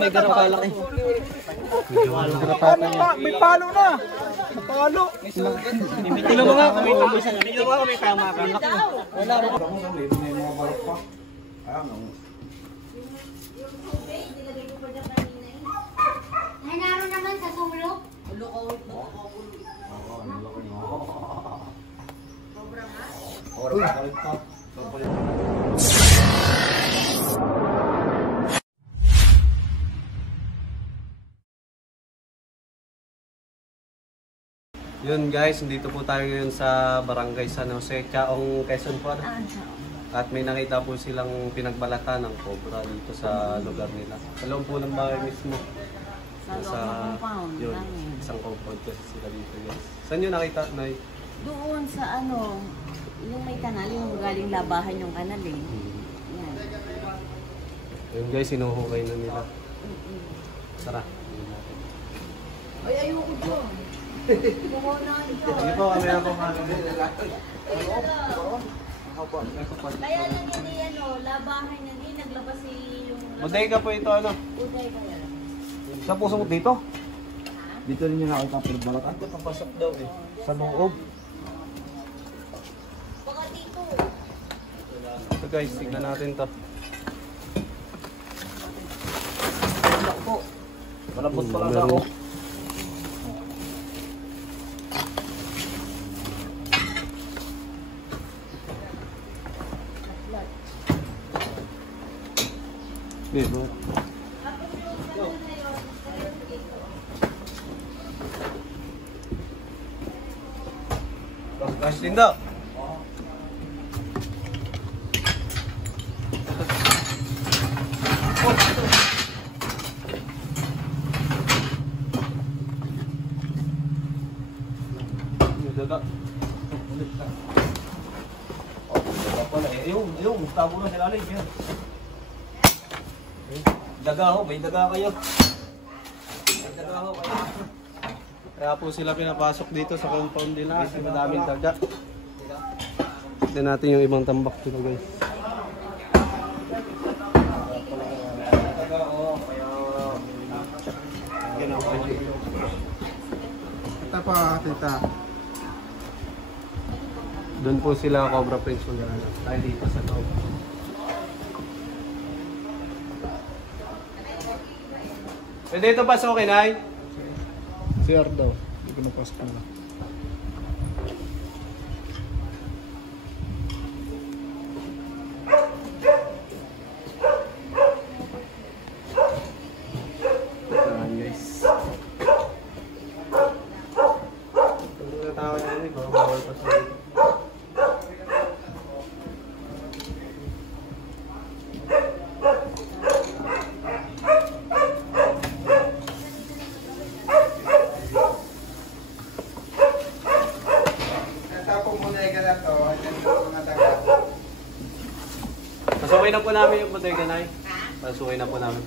May garapalaki. May palo na. Palo. Tingnan mo nga kung may tama ka. Wala rin. May mga balok pa. Ay, naroon naman sa sulok. Yun guys, dito po tayo ngayon sa Barangay San Jose, Chaong, Quezon po. At may nakita po silang pinagbalatan ng cobra dito sa lugar nila. Sa loob po ng bahay mismo. Sa yun, isang compound kasi sila dito guys. Saan nyo nakita, Nay? Doon sa ano, yung may kanal, yung galing labahan yung kanal eh. Yan. Yun guys, sinuhukay na nila. Tara. Ay, ayoko dyan. Sige po, kami na po mga Kaya lang yun eh, ano, labahan yun eh, naglabas yung... Bodega po ito, ano? Uday kaya. Sa puso mo dito? Dito rin yung nakita pero balatan. Papasok daw eh. Sa loob. Baka dito. So guys, tignan natin to. Malabot pa lang ako. Dito. Guys, Linda. Daga. Yung, tabo na sila rin. Daga ho, may daga kayo. May daga ho kayo. Kaya po sila pinapasok dito sa compound nila kasi madaming daga. Tignan natin yung ibang tambak dito guys. Daga ho, kaya... Ito pa, tita. Doon po sila Cobra Prince po nila. Tayo dito sa loob. Pwede ito pasokin, Nay? CR daw. Hindi ko napasok na. Ayan guys. Kung natawag yan eh, bawal pa sa dito. Pasukin na po namin yung bodega, Nay. Pasukin na po namin.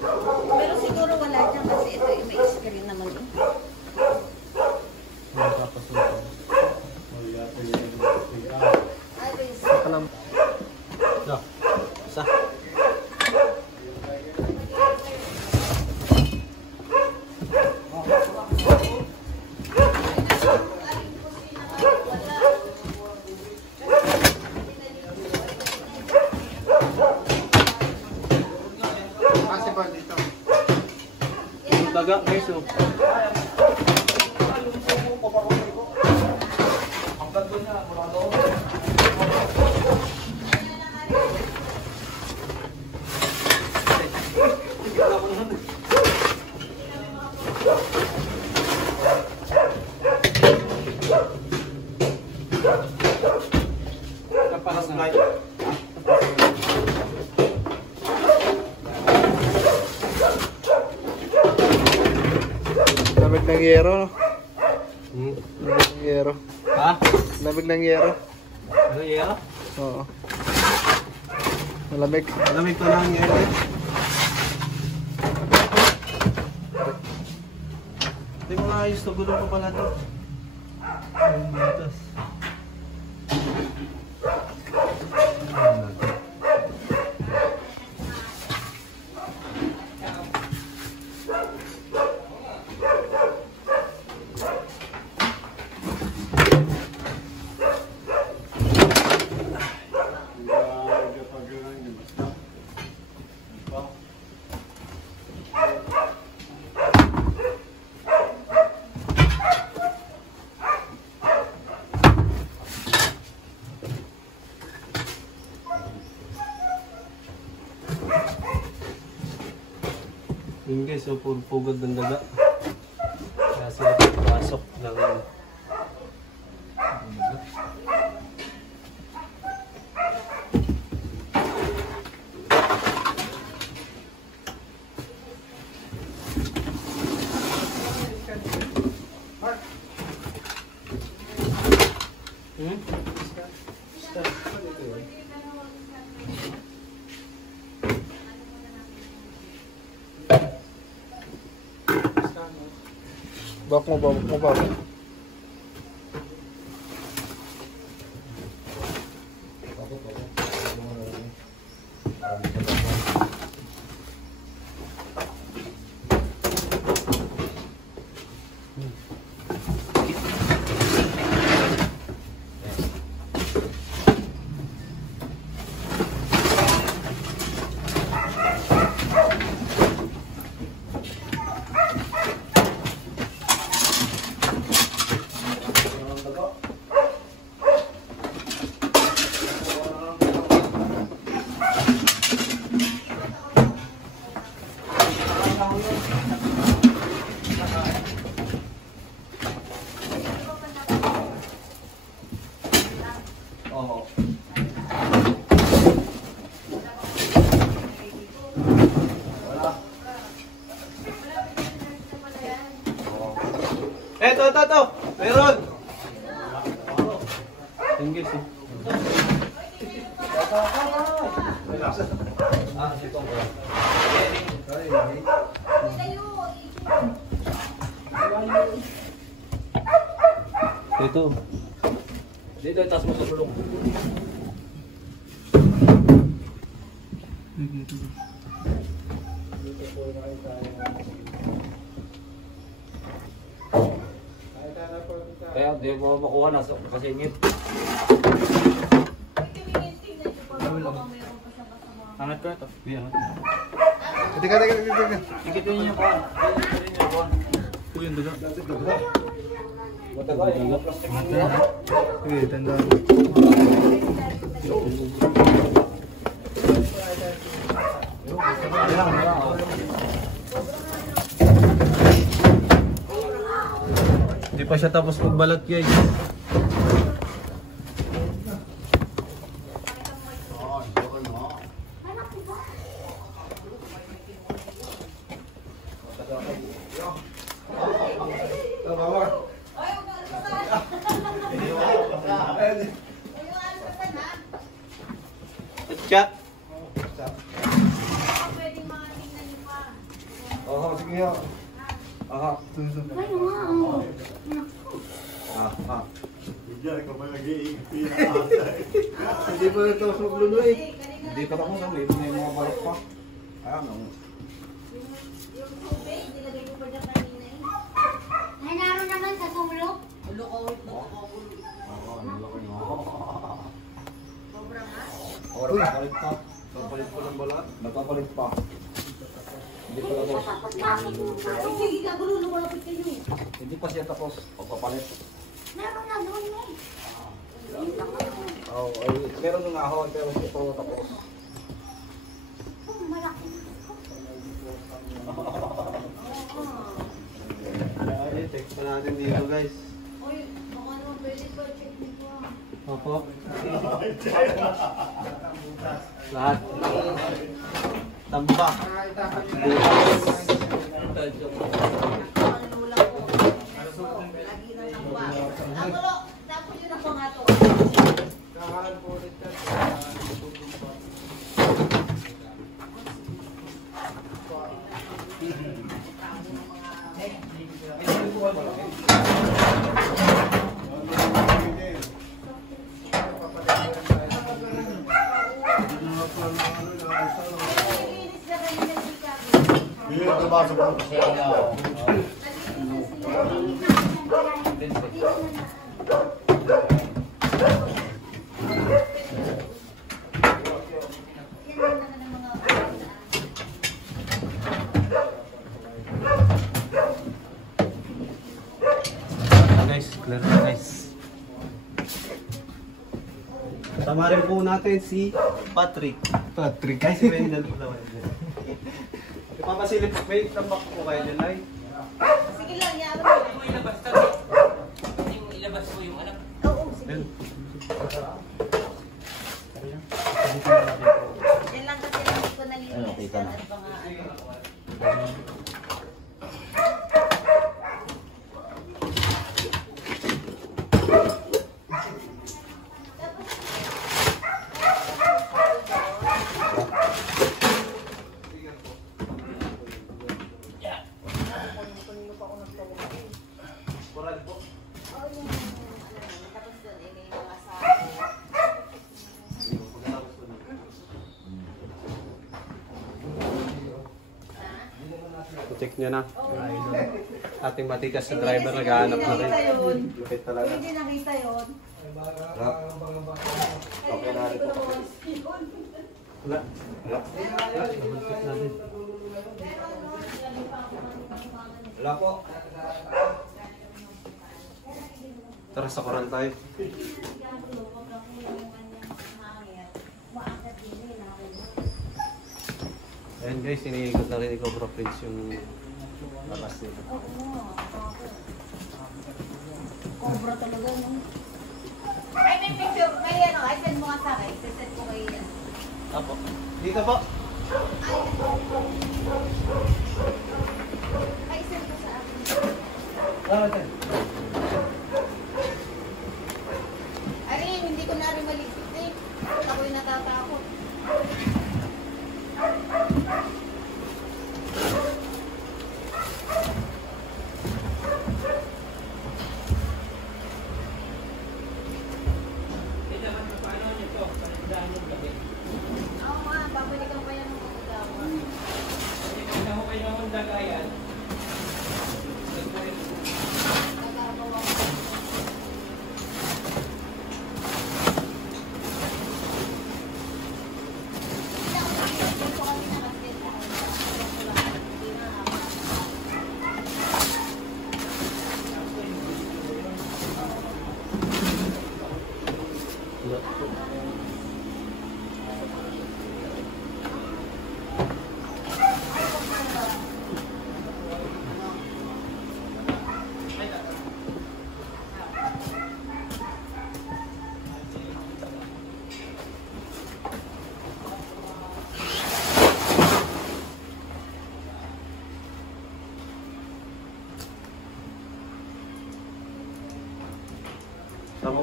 Pero siguro wala dyan kasi ito may screen naman eh. Ay, please. Isa. Daga guys, oh. Lamig ng yero, no? Lamig ng yero. Ha? Lamig ng yero. Ano yero? Oo. Malamig. Lamig ko lang yero. Hindi mo ayos to, gulong ko pala to. Ang butas. Yun guys, so pugod ng daga. Kaya sila pagpasok ng Bak mo ba? Oo. Ito. Meron. Yun guys, eh. Ah, dito ko. Ito. Dito, itaas mo sa sulong. Kaya di mo makuha na kasingit. Angat ko ito. Teka. Ikitin niyo po. Uy, yung daga. Matagal, yung plastic na yan. Sige, tanda. Hindi pa siya tapos magbalat guys. Chat. Oo, sige nga. Aha. Ay, wow. Ah. Hindi pa ito sa magluloy. Hindi pa ako sabi, may mga balok pa. Ayan, Ay, naroon naman sa sulok. Oras nakapalit pa. Nakapalit pa ng balat. Nakapalit pa. Hindi pa tapos. Tapos bakit mo pa? Sige, kagulo, lumalapit kayo. Hindi pa siya tapos. Pagpapalit. Naroon na doon eh. Oo, ay, meron ng ahon pero hindi pa tapos. Oh, malaki na. Ay, text pa natin dito guys. Uy, baka naman pwede pa check nito. Opo. Lahat. Tambak. Tapos yun ako nga to. Guys, clear na guys. Kasama rin po natin si Patrick. Patrick. Ay, si Wendell po naman. Ipapasilip, may tambak po kayo dyan, ay. Sige lang, yaman. Pwede mo ilabas tabi. Pwede mo ilabas mo yung anak. Oo, sige. Ayun. Yan lang kasi hindi ko nalinis. Yan at mga ano. Tapos doon, may mga sako. Check nyo na. Ating matikas sa driver, naghahanap na rin. Nakita yun. Lupit talaga. Hindi nakita yun. Okay na rin po. Wala. Lupit na rin. Wala po. Tara sa koral tayo. Ayan guys, iniikot na rin ni Cobra Prince yung lakas nito. Cobra talaga, no? Ay, may picture. May ano, ay send mo nga sa akin. Send ko kay yan. Apo. Dito po. Ay, send ko sa akin. Ay, hindi ko na rin maligpit eh. Ako'y natatakot. Oo nga, babalikan pa yan ng magagawa. Hindi mo kayo ng dagayan. Nagagawa ko. Dito kami nakasenta. Hindi na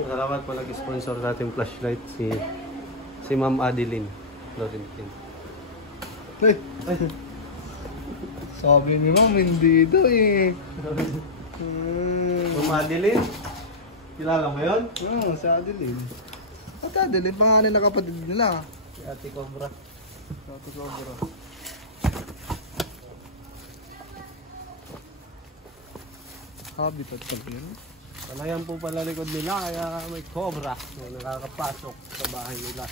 Salamat po nag-sponsor natin flashlight si Ma'am Adeline Florentin. Sabi ni Ma'am, hindi daw eh. Ma'am Adeline? Kilala mo yun? Oo, sa Adeline. At Adeline, pangalan na kapatid nila. Si Ate Cobra. Ate Cobra. Habitat pag yun. Palayan po pala likod nila kaya may cobra na nakakapasok sa bahay nila.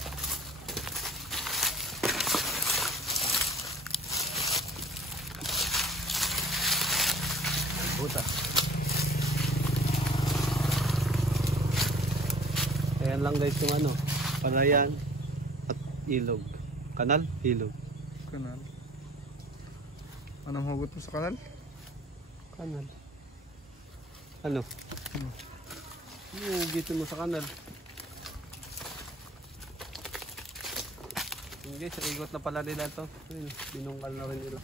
Butas. Ayan lang guys yung ano, palayan at ilog. Kanal, ilog. Kanal. Anong hugot mo sa kanal? Kanal. Ano? Hugitin mo sa kanal. Hindi, sa igot na pala nila ito. Binungkal na rin nila.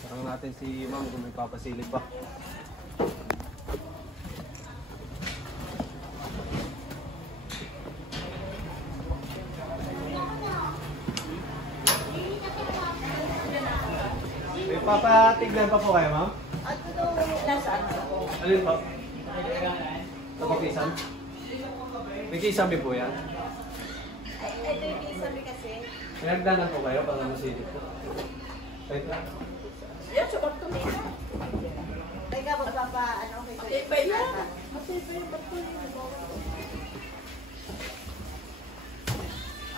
Sarang natin si Ma'am kung may papasilip pa. May papatiglan pa po kayo, Ma'am? At ito, nasaan ako? Alin pa? Sa kisan? May kisan po yan? Ito yung isabi kasi. Pinagdanan po kayo para masilip po. Wait lang. Yan, sukat to nila. Teka, magpapa, ano, okay ba yan?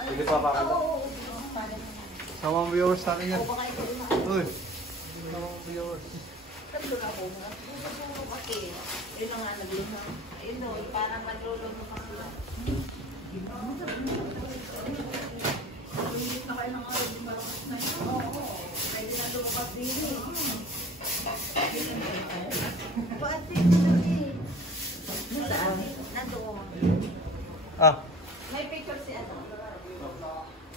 Sige pa pa. Sama mo viewers sa akin yan. Uy. Sama mo viewers. Yun ang nga naglulong. Ayun o, parang naglulong pa sila. Lulit na kayo ng araw yung malakas na yun. Oo, pwede na lumakas din eh. Ba't dito na eh? Saan? Nandoon. Ah, May picture si ano?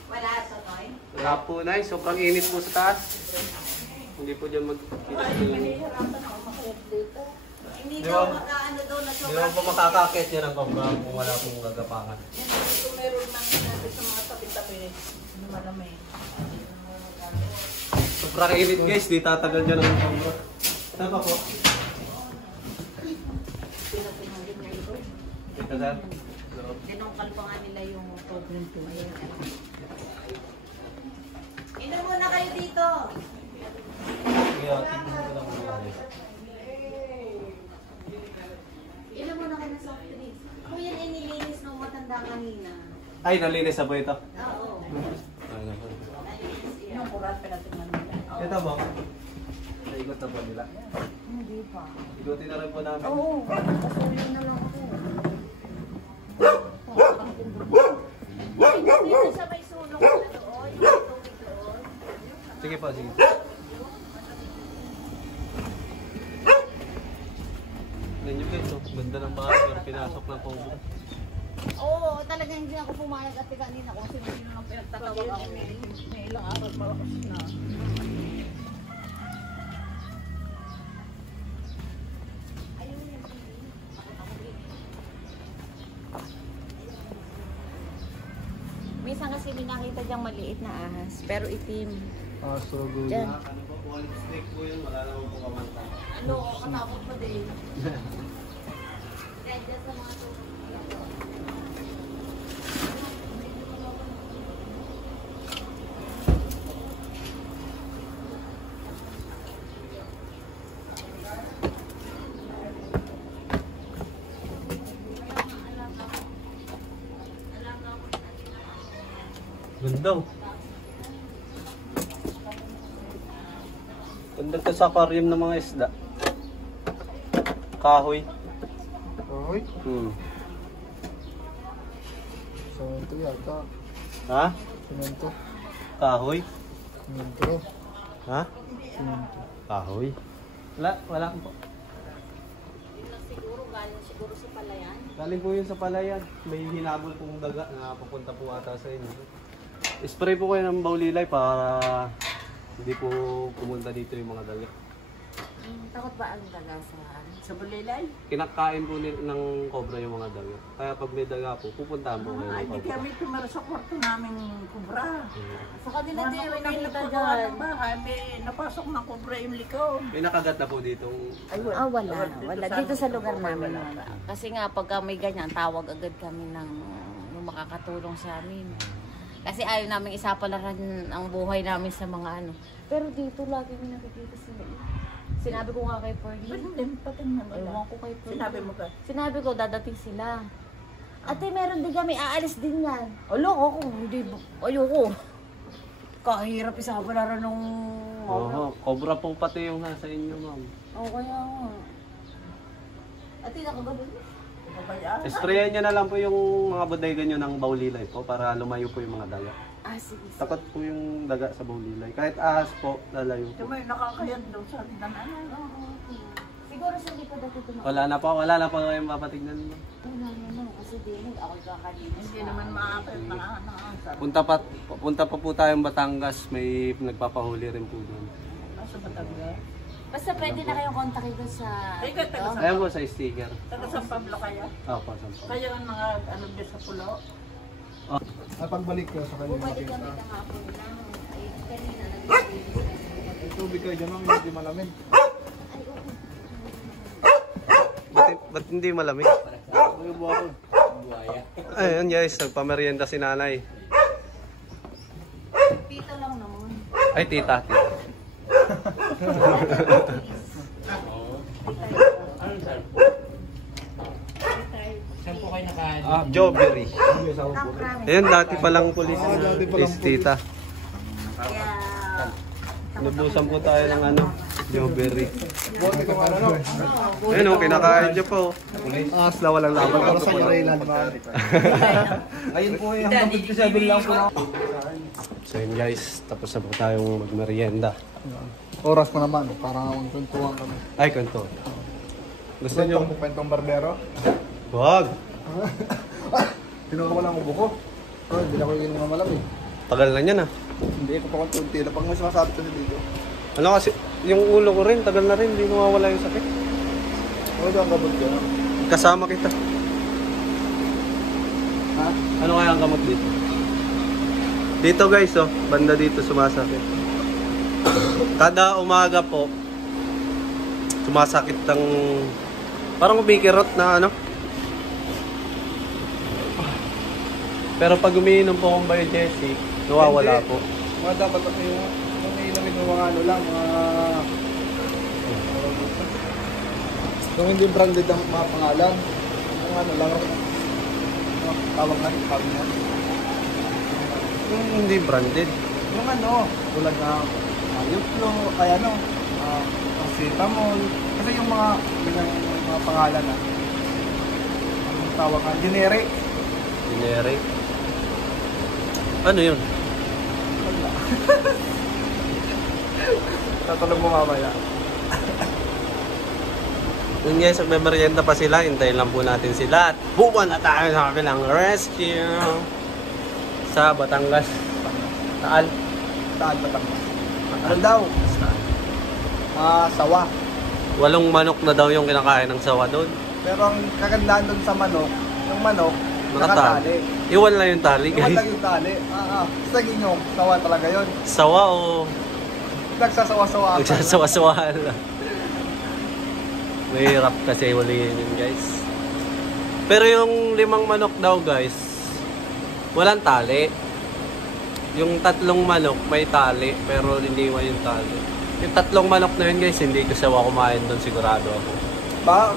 Wala sa toy? wala po na. Sobrang init po sa taas. Hindi po dyan magkita. Mahihirapan ako makayat dito. Hindi Di daw ba? makaano daw na Hindi sobrang naman po makakakit yan ang kobra kung wala pong gagapangan. yan, kung meron mang sinabi sa mga tabi-tabi, ano malamay. Sobrang init guys, di tatagal dyan ang kobra. Saan pa po? Pinapunagin niya ito. Dito sir. Dinungkal pa nga nila yung problem ko. Ayan. Inom muna kayo dito. Kaya, tignan ko lang muna. Inom muna kayo ng soft drinks. Kung yan ay nilinis ng matanda kanina. Ay, nalinis na po ito. Oo. Ay, naku. Nalinis yan. Yung kurat pinatingnan nila. Ito po. Naikot na po nila. Hindi pa. Ikutin na rin po namin. Oo. Pasuloy na lang ako. Dito sa may sulong na doon. Yung tubig doon. Sige po, sige. Tignan nyo guys, oh. Ganda ng bahay pero pinasok ng kobra. Oo, talagang hindi ako pumayag at kanina kung sino-sino lang pinagtatawag ako. May ilang araw pa ako na. Minsan kasi hindi nakita diyang maliit na ahas, pero itim. Ah, so good. Diyan. Ano po, one stick po yun, wala naman po kamanta. Ano, katakot pa din. Dahil dyan sa mga tulong. Ganda oh. Ganda to sa aquarium ng mga isda. Kahoy. Uy. Semento yata. Ha? Semento. Kahoy? Semento. Ha? Semento. Kahoy? Wala po. Siguro, galing siguro sa palayan. Galing po yun sa palayan. May hinabol pong daga na papunta po ata sa inyo. Spray po kayo ng baulilay para hindi po pumunta dito yung mga daga. Takot ba ang daga sa bulilay? Kinakain po ng cobra yung mga daga. Kaya pag may daga po, pupuntahan po kayo ng Hindi cobra. kami tumara sa kwarto namin kubra. Sa kanila din, may nakita nagpagawa dyan. ng bahay, may napasok ng kubra yung likod. May nakagat na po dito. Wala. Dito sa lugar namin wala. Kasi nga, pagka may ganyan, tawag agad kami ng makakatulong sa amin. Kasi ayaw namin isapalaran ang buhay namin sa mga ano. Pero dito, lagi may nakikita sila. Sinabi ko nga kay Ferdy. Hindi, patingnan nila. Ewan ko kay Ferdy. Sinabi mo ka? Sinabi ko, dadating sila. Ate, meron din kami, aalis din yan. Ayoko, hindi, ayoko. Kahirap isapalaran nung... Oo, cobra po pati yung nasa inyo, ma'am. Oo, kaya nga. Ate, nakagabal mo. Sprayan nyo na lang po yung mga bodega nyo ng baulilay po para lumayo po yung mga daga. Ah, sige. Takot po yung daga sa baulilay. Kahit ahas po, lalayo Yung po. may nakakayad doon sa atin na Siguro sa hindi pa dati tumakbo. Wala na po kayong mapatignan mo. Wala naman, kasi din, ako kakalinis. Hindi naman maakit na nakakasar. Punta pa po tayong Batangas, may nagpapahuli rin po doon. Nasa Batangas. Basta pwede na kayong kontakin doon sa... Ay, kahit taga Ayan po sa sticker. Taga San Pablo kaya? Opo, sampo. Kaya ang mga ano din sa pulo. At pagbalik ko sa kanya Bumalik makita. kami kahapon lang. Ay, kanina nag-iilis. May tubig kayo dyan, ma'am. Hindi malamig. Ay, oo. Ba't hindi malamig? Ay, buwan ko. Ayun guys, nagpamerienda si nanay. Tito lang naman. Ay, tita. Saan po kayo nakain? Jobery. Ayun, dati palang pulis is tita. Nabusan po tayo ng ano, Jobery. Ayun o, kinakain niyo po. Asla, walang laban. Para sa Maraylan, man. Ayun po yung hanggang 57 lang po. So yun guys, tapos na po tayong magmerienda. Oras mo naman, para magkwentuhan kami. Ay, kwento. Gusto niyo? Kwentong barbero? Wag! Kinuha ko lang ubo ko. Oh, hindi na ko yung mga malam eh. Tagal na niyan ah. Hindi ko pa konti na. Pag may sumasabi ko dito. Ano kasi, yung ulo ko rin, tagal na rin, hindi mawawala yung sakit. Ano ba ang kabot ka? Kasama kita. Ha? Ano kaya ang gamot dito? Dito guys, oh, banda dito sumasakit. Kada umaga po, sumasakit ng parang bikirot na ano. Pero pag umiinom po akong Biogesic, nawawala po. Mga dapat ako yung inumin ng mga ano lang, mga... Kung hindi branded ang mga pangalan, ang ano lang, tawag na, sabi niya. Yung hindi branded. Yung ano, tulad na Ayuplo, ay ano, Acetamol. Kasi yung mga pangalan na, anong tawag nga, generic. Generic. Ano yun? Tatulog mo mamaya. Yun guys, magme-merienda pa sila. Hintayin lang po natin sila. At buwan na tayo sa kabilang rescue. Sa Batangas. Taal. Taal Batangas. Ano daw? Sawa. 8 manok na daw yung kinakain ng sawa doon. Pero ang kagandaan doon sa manok, yung manok, nakatali. Iwan lang yung tali Iwan guys. lang yung tali. Sa ginyong, sawa talaga yun. Sawa o Nagsasawa-sawa. nagsasawa-sawa lang. Mahirap kasi hulihin yun guys. Pero yung 5 manok daw guys, walang tali. Yung 3 manok may tali, pero iniwan yung tali. Yung 3 manok na yun guys, hindi ko sawa kumain doon, sigurado ako.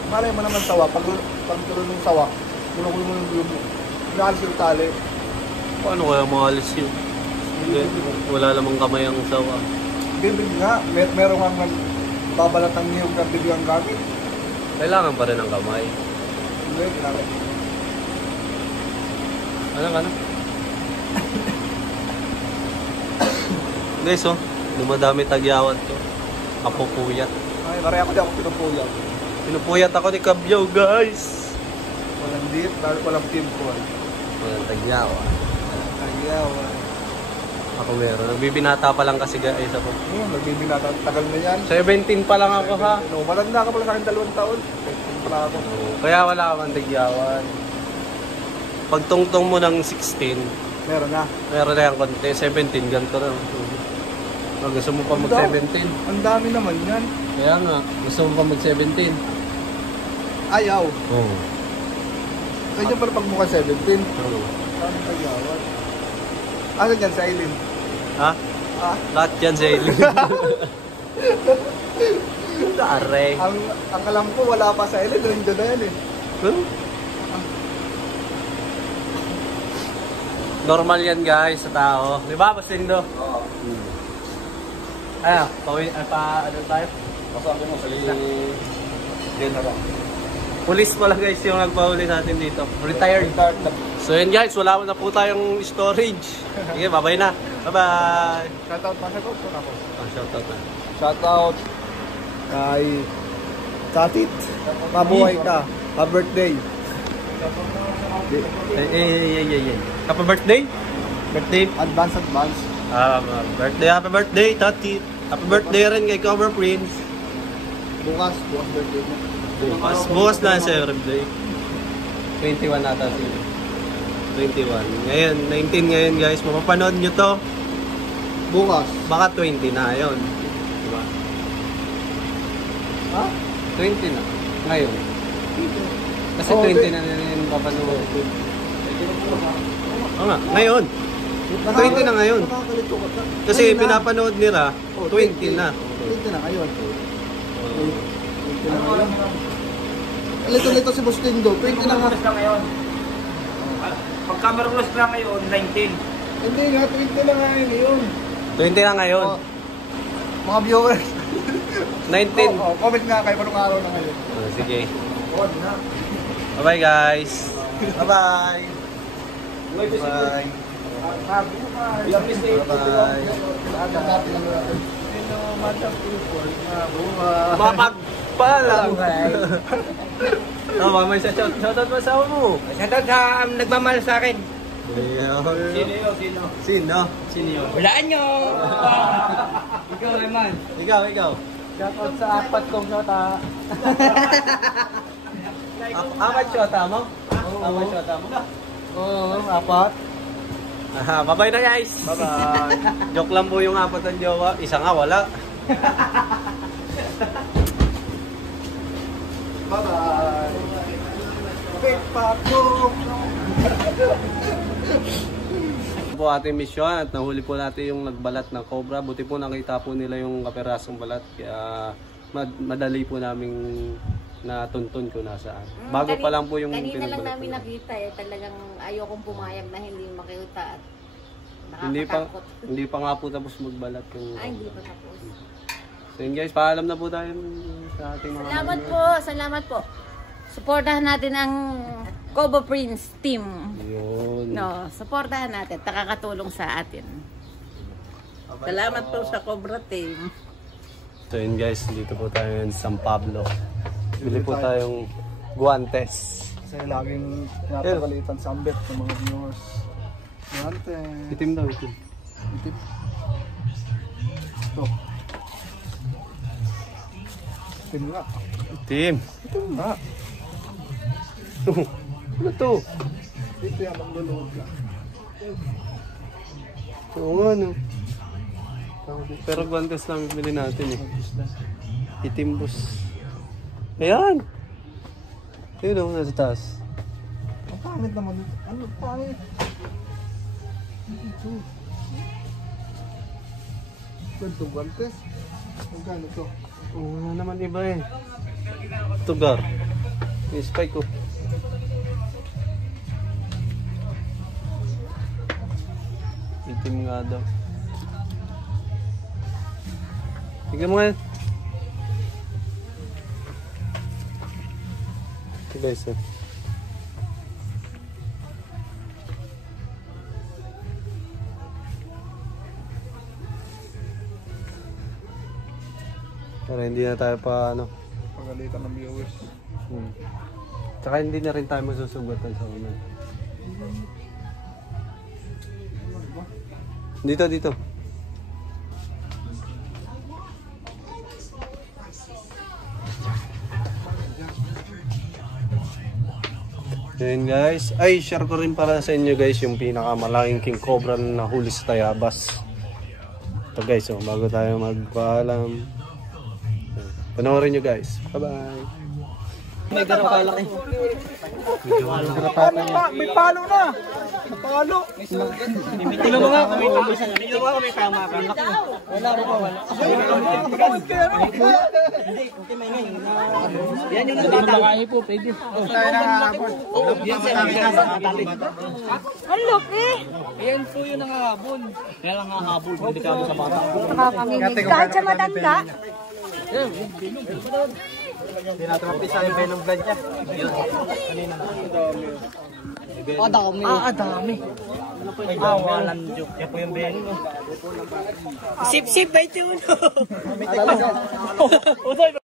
Malay mo naman sawa, pag tulo ng sawa, kulo-kulo mo yung dulo. Inaalis yung tali. Paano kaya maalis yun? Hindi, wala lamang kamay ang sawa. Bibig nga, meron nga babalat ng niyog na bibigang gamit. Kailangan pa rin ang kamay. Hindi, kailangan. Ano? Guys, oh, dumadami tagyawat to. Kapupuyat. Ay, naray ako di ako pinupuyaw. Pinupuyat ako ni Kabyaw, guys. Walang dip, dahil walang team ko. Walang tagyawat. Ayaw. Ako meron. Nagbibinata pa lang kasi guys ako. Nagbibinata, tagal na yan. 17 pa lang ako ha. No, malanda ka pala sa akin 2 taon. Pala ako. Kaya wala akong tagyawan. Pag tungtong mo ng 16, Meron na. meron na yung konti. 17, ganito na. Gusto mo pa mag-17? Ang dami naman yan. Kaya nga, gusto mo pa mag-17? Ayaw. Oo. Kaya pala pag mukha 17. Oo. Dami tagyawat. Asa dyan sa Eileen? Ha? Ah? Lahat yan sa ilin. Tare. Ang alam ko, wala pa sa Eileen. Nandiyan na yan eh. Huh? Normal yan guys sa tao. Di ba, Bastindo? Oo. Ano tayo? Masabi mo sa general. Police pala guys yung nagpahuli sa atin dito. Retired. So yun guys, wala na po tayong storage. Sige, babay na. Bye-bye. Shoutout pa sa ko. Shoutout na. Shoutout kay Katit. Mabuhay ka. Pa-birthday. Happy birthday? Birthday? Advance. Happy birthday, Tati. Happy birthday rin kay Cover Prince. Bukas birthday mo. Bukas na sa birthday. 21 nata sila. 21. Ngayon, 19 ngayon guys. Mapapanood nyo to. Bukas. Baka 20 na yun. Diba? Ha? 20 na. Ngayon. Kasi Oo, 20 na yun papanood. Oo nga, ngayon. 20 na ngayon. Nakakalito ka. Kasi pinapanood nila, 20 na. 20 na ngayon. 20 na ngayon. Lito si Boss Tindo, 20 na nga. Pagka marulas na ngayon, 19. Hindi nga, 20 na nga yun. 20 na ngayon. Oh, mga viewers. 19. Comment nga kayo kung araw na ngayon. Oh, sige. On na. Bye-bye guys. Bye-bye. Bye. Bye-bye. Mapagpalang. Tama, may shoutout mo sa mo. Shoutout sa nagmamahal sa akin. Sino? Walaan nyo! Ikaw naman. Ikaw. Shoutout sa apat kong shota. Apat shota mo? Apat shota mo? Oo, apat. Bye-bye na guys. Bye-bye. Joke lang po yung apat ng jowa. Isa nga wala. Bye-bye. Wait pa po. Po ating misyon at nahuli po natin yung nagbalat ng cobra. Buti po nakita po nila yung kaperasong balat. Kaya madali po naming natuntun ko nasaan. Bago pa lang po yung kanina lang pinagbalat namin po. nakita talagang ayokong pumayag na hindi makita at Hindi nakakatakot. hindi pa nga po tapos magbalat yung Hindi pa tapos. So yun guys, paalam na po tayo sa ating mga Salamat po. Suportahan natin ang Cobo Prince team. Yun. No, suportahan natin. Nakakatulong sa atin. Salamat po sa Cobra Team. So yun guys, dito po tayo in San Pablo. Bili po tayong guantes. Kasi laging napagalitan sa ambet ng mga viewers. Guantes. Itim daw, itim. Itim. Ito. Itim nga. Itim. Itim nga. Ano to? Ito yung magluluhod ka. Oo nga no. Pero guantes lang bili natin eh. Itim boss. Ayan! Yun o, nasa taas. Ang pangit naman. Ano pangit? Ito guantes. Magkano ito? Oo naman iba eh. Tugar. Yung spike ko. Itim nga daw. Tignan mo nga. Ito guys eh. Para hindi na tayo pa ano. Pagalitan ng viewers. Tsaka hindi na rin tayo masusugatan sa una. Dito. Ayan guys. Ay, share ko rin para sa inyo guys yung pinakamalaking king cobra na nahuli sa Tayabas. Ito guys, oh, bago tayo magpaalam. Panoorin nyo guys. Bye-bye. May garang kalaki. May palo na! Napalo! Tingnan mo nga kung may tama ka. Wala rin pa, wala. Hindi, okay may ngayon. Yan yung nagtatawag. Po, pwede. Tayo na hapon. Yan siya nagtatawag. Ang laki! Yan po yung nangahabol. Kaya lang nangahabol, hindi ka sa bata. Nakakaminig. Kahit sa matanda. Hindi natin mapisa yung venom blood niya. Yun. Kanina na. Dami. Dami. Walang joke. Yan po yung venom. Sip-sip ba ito?